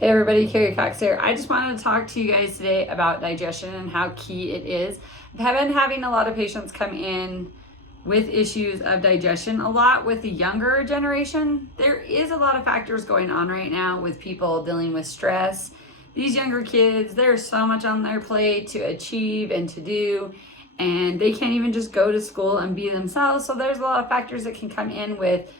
Hey everybody, Carrie Cox here. I just wanted to talk to you guys today about digestion and how key it is. I've been having a lot of patients come in with issues of digestion, a lot with the younger generation. There is a lot of factors going on right now with people dealing with stress. These younger kids, there's so much on their plate to achieve and to do, and they can't even just go to school and be themselves. So there's a lot of factors that can come in with.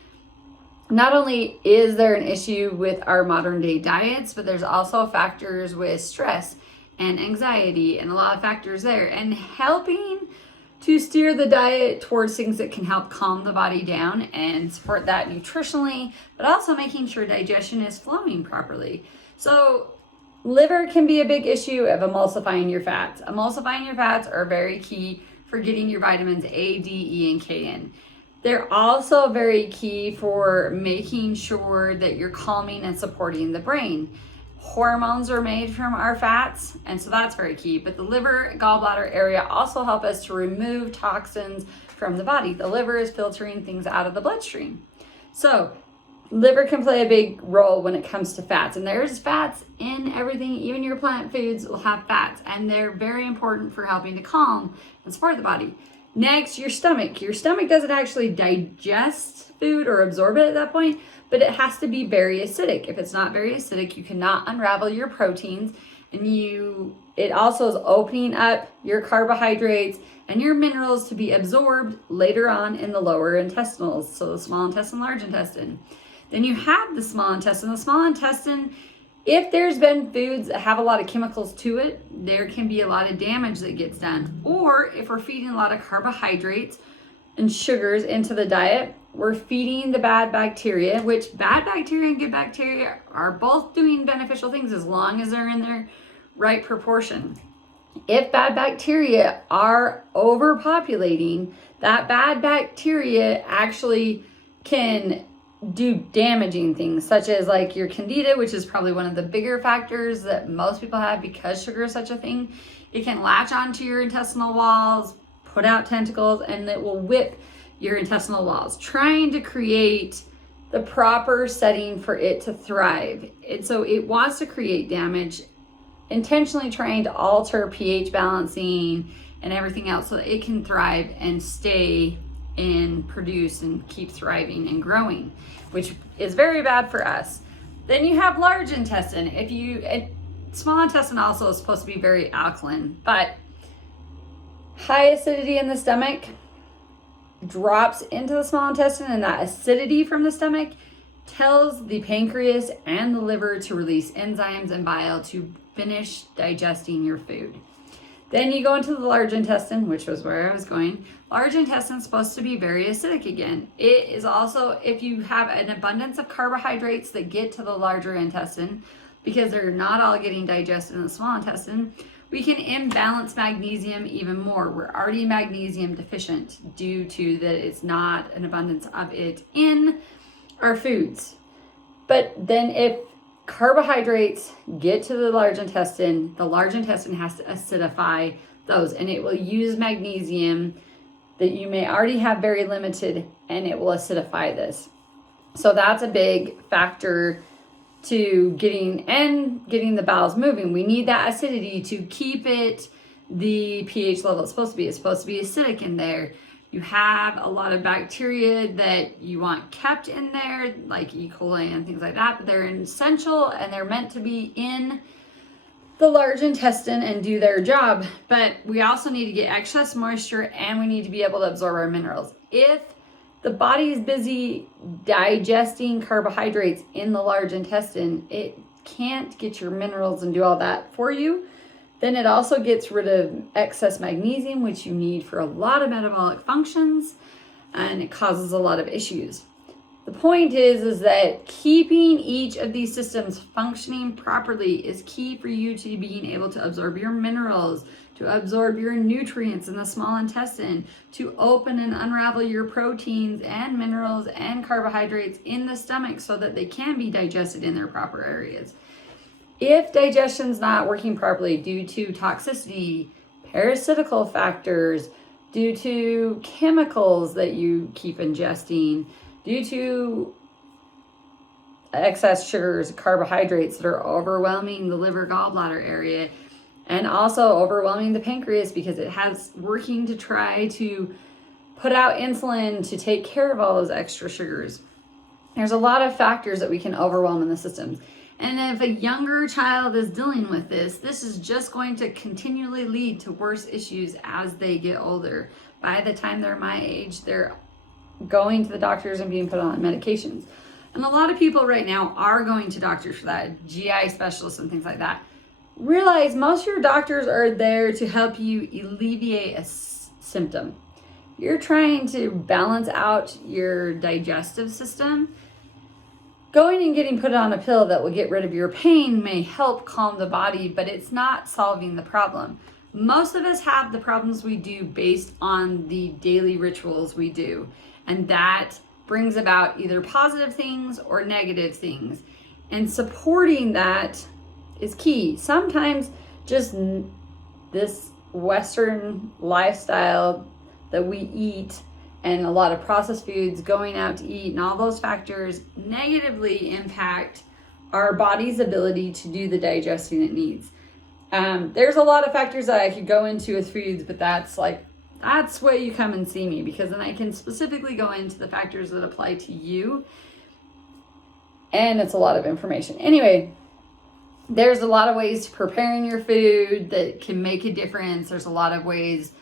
Not only is there an issue with our modern day diets, but there's also factors with stress and anxiety and a lot of factors there. And helping to steer the diet towards things that can help calm the body down and support that nutritionally, but also making sure digestion is flowing properly. So liver can be a big issue of emulsifying your fats. Emulsifying your fats are very key for getting your vitamins A, D, E, and K in. They're also very key for making sure that you're calming and supporting the brain. Hormones are made from our fats, and so that's very key. But the liver, gallbladder area also help us to remove toxins from the body. The liver is filtering things out of the bloodstream. So liver can play a big role when it comes to fats, and there's fats in everything. Even your plant foods will have fats, and they're very important for helping to calm and support the body. Next, your stomach. Your stomach doesn't actually digest food or absorb it at that point, but it has to be very acidic. If it's not very acidic, you cannot unravel your proteins, and it also is opening up your carbohydrates and your minerals to be absorbed later on in the lower intestinals, so the small intestine, large intestine. Then you have the small intestine. The small intestine, if there's been foods that have a lot of chemicals to it, there can be a lot of damage that gets done. Or if we're feeding a lot of carbohydrates and sugars into the diet, we're feeding the bad bacteria, which bad bacteria and good bacteria are both doing beneficial things as long as they're in their right proportion. If bad bacteria are overpopulating, that bad bacteria actually can do damaging things, such as like your candida, which is probably one of the bigger factors that most people have because sugar is such a thing. It can latch onto your intestinal walls, put out tentacles, and it will whip your intestinal walls, trying to create the proper setting for it to thrive. And so it wants to create damage, intentionally trying to alter pH balancing and everything else so that it can thrive and stay and produce and keep thriving and growing, which is very bad for us. Then you have large intestine. Small intestine also is supposed to be very alkaline, but high acidity in the stomach drops into the small intestine, and that acidity from the stomach tells the pancreas and the liver to release enzymes and bile to finish digesting your food. Then you go into the large intestine, which was where I was going. Large intestine is supposed to be very acidic again. It is also, if you have an abundance of carbohydrates that get to the larger intestine, because they're not all getting digested in the small intestine, we can imbalance magnesium even more. We're already magnesium deficient due to that it's not an abundance of it in our foods. But then if carbohydrates get to the large intestine has to acidify those, and it will use magnesium that you may already have very limited, and it will acidify this. So that's a big factor to getting the bowels moving. We need that acidity to keep it the pH level it's supposed to be. It's supposed to be acidic in there. You have a lot of bacteria that you want kept in there, like E. coli and things like that, but they're essential and they're meant to be in the large intestine and do their job. But we also need to get excess moisture, and we need to be able to absorb our minerals. If the body is busy digesting carbohydrates in the large intestine, it can't get your minerals and do all that for you. Then it also gets rid of excess magnesium, which you need for a lot of metabolic functions, and it causes a lot of issues. The point is that keeping each of these systems functioning properly is key for you to being able to absorb your minerals, to absorb your nutrients in the small intestine, to open and unravel your proteins and minerals and carbohydrates in the stomach so that they can be digested in their proper areas. If digestion's not working properly due to toxicity, parasitical factors, due to chemicals that you keep ingesting, due to excess sugars, carbohydrates that are overwhelming the liver gallbladder area, and also overwhelming the pancreas because it has working to try to put out insulin to take care of all those extra sugars. There's a lot of factors that we can overwhelm in the systems. And if a younger child is dealing with this is just going to continually lead to worse issues as they get older. By the time they're my age, they're going to the doctors and being put on medications. And a lot of people right now are going to doctors for that, GI specialists and things like that. Realize most of your doctors are there to help you alleviate a symptom. You're trying to balance out your digestive system. Going and getting put on a pill that will get rid of your pain may help calm the body, but it's not solving the problem. Most of us have the problems we do based on the daily rituals we do, and that brings about either positive things or negative things. And supporting that is key. Sometimes just this Western lifestyle that we eat and a lot of processed foods, going out to eat, and all those factors negatively impact our body's ability to do the digesting it needs. There's a lot of factors that I could go into with foods, but that's where you come and see me, because then I can specifically go into the factors that apply to you. And it's a lot of information. Anyway, there's a lot of ways to preparing your food that can make a difference. There's a lot of ways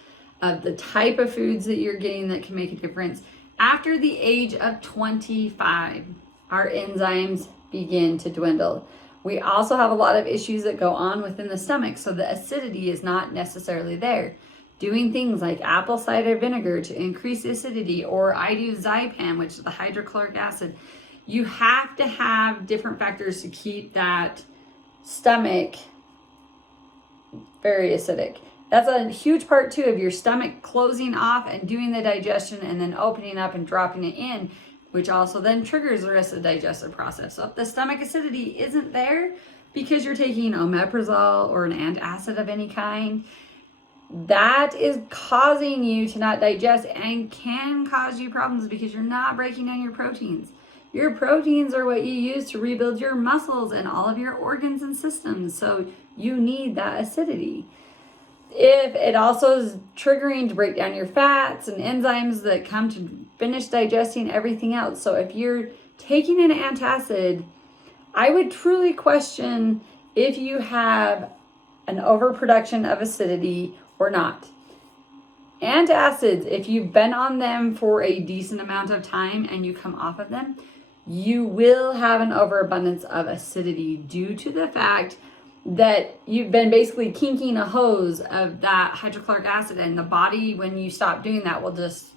of the type of foods that you're getting that can make a difference. After the age of 25, our enzymes begin to dwindle. We also have a lot of issues that go on within the stomach, so the acidity is not necessarily there. Doing things like apple cider vinegar to increase acidity, or I do Zypan, which is the hydrochloric acid. You have to have different factors to keep that stomach very acidic. That's a huge part too of your stomach closing off and doing the digestion and then opening up and dropping it in, which also then triggers the rest of the digestive process. So if the stomach acidity isn't there because you're taking omeprazole or an antacid of any kind, that is causing you to not digest and can cause you problems because you're not breaking down your proteins. Your proteins are what you use to rebuild your muscles and all of your organs and systems. So you need that acidity. If it also is triggering to break down your fats and enzymes that come to finish digesting everything else. So if you're taking an antacid, I would truly question if you have an overproduction of acidity or not. Antacids, if you've been on them for a decent amount of time and you come off of them, you will have an overabundance of acidity due to the fact that you've been basically kinking a hose of that hydrochloric acid, and the body, when you stop doing that, will just,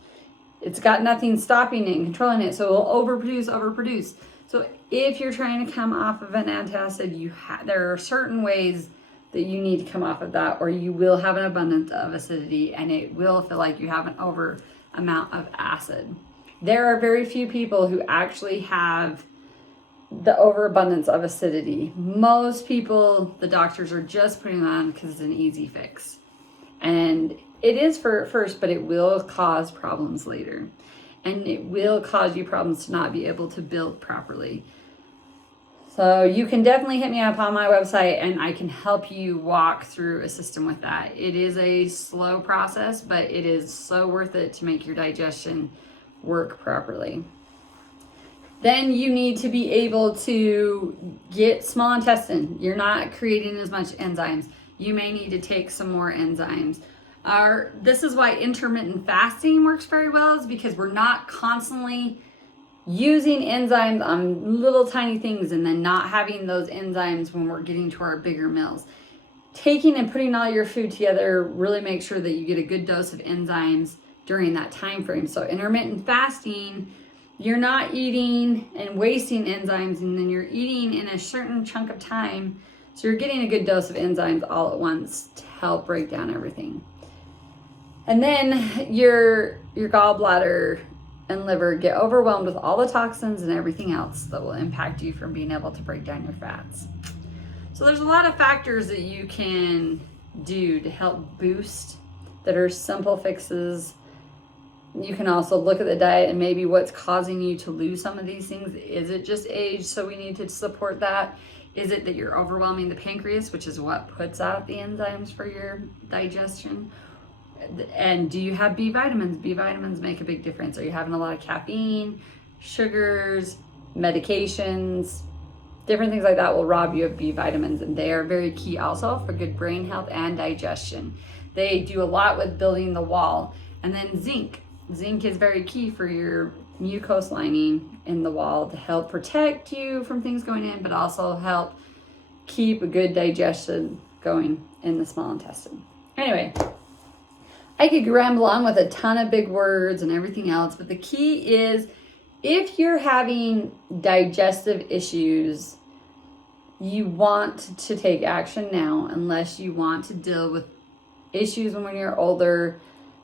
it's got nothing stopping it and controlling it, so it will overproduce. So if you're trying to come off of an antacid, there are certain ways that you need to come off of that, or you will have an abundance of acidity and it will feel like you have an over amount of acid. There are very few people who actually have the overabundance of acidity. Most people, the doctors are just putting it on because it's an easy fix. And it is for at first, but it will cause problems later. And it will cause you problems to not be able to build properly. So you can definitely hit me up on my website and I can help you walk through a system with that. It is a slow process, but it is so worth it to make your digestion work properly. Then you need to be able to get small intestine. You're not creating as much enzymes. You may need to take some more enzymes. This is why intermittent fasting works very well, is because we're not constantly using enzymes on little tiny things and then not having those enzymes when we're getting to our bigger meals. Taking and putting all your food together really makes sure that you get a good dose of enzymes during that time frame. So intermittent fasting, you're not eating and wasting enzymes, and then you're eating in a certain chunk of time. So you're getting a good dose of enzymes all at once to help break down everything. And then your gallbladder and liver get overwhelmed with all the toxins and everything else that will impact you from being able to break down your fats. So there's a lot of factors that you can do to help boost that are simple fixes You can also look at the diet and maybe what's causing you to lose some of these things. Is it just age? So we need to support that. Is it that you're overwhelming the pancreas, which is what puts out the enzymes for your digestion? And do you have B vitamins? B vitamins make a big difference. Are you having a lot of caffeine, sugars, medications? Different things like that will rob you of B vitamins, and they are very key also for good brain health and digestion. They do a lot with building the wall. And then zinc. Zinc is very key for your mucose lining in the wall to help protect you from things going in, but also help keep a good digestion going in the small intestine. Anyway, I could ramble on with a ton of big words and everything else, but the key is if you're having digestive issues, you want to take action now unless you want to deal with issues when you're older.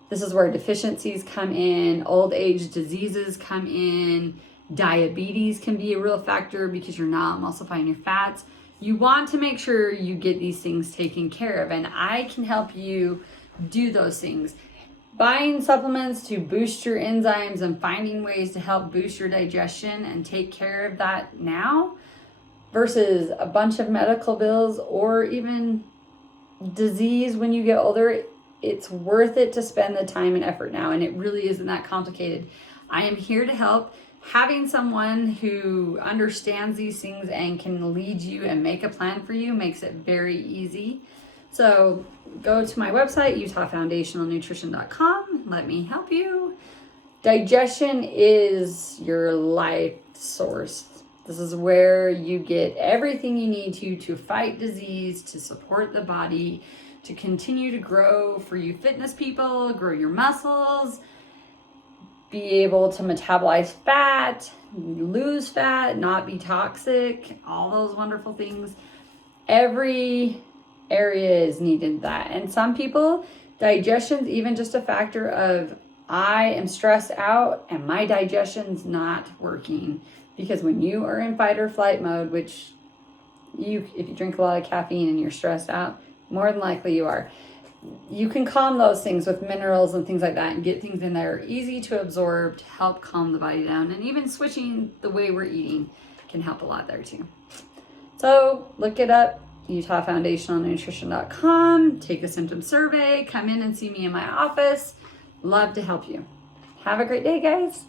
This is where deficiencies come in, old age diseases come in, diabetes can be a real factor because you're not emulsifying your fats. You want to make sure you get these things taken care of, and I can help you do those things. Buying supplements to boost your enzymes and finding ways to help boost your digestion and take care of that now versus a bunch of medical bills or even disease when you get older. It's worth it to spend the time and effort now, and it really isn't that complicated. I am here to help. Having someone who understands these things and can lead you and make a plan for you makes it very easy. So go to my website, utahfoundationalnutrition.com. Let me help you. Digestion is your life source. This is where you get everything you need to fight disease, to support the body, to continue to grow for you fitness people, grow your muscles, be able to metabolize fat, lose fat, not be toxic, all those wonderful things. Every area is needed that. And some people, digestion's even just a factor of I am stressed out and my digestion's not working. Because when you are in fight or flight mode, which if you drink a lot of caffeine and you're stressed out, more than likely you are. You can calm those things with minerals and things like that and get things in there easy to absorb to help calm the body down. And even switching the way we're eating can help a lot there too. So look it up, utahfoundationalnutrition.com. Take a symptom survey. Come in and see me in my office. Love to help you. Have a great day, guys.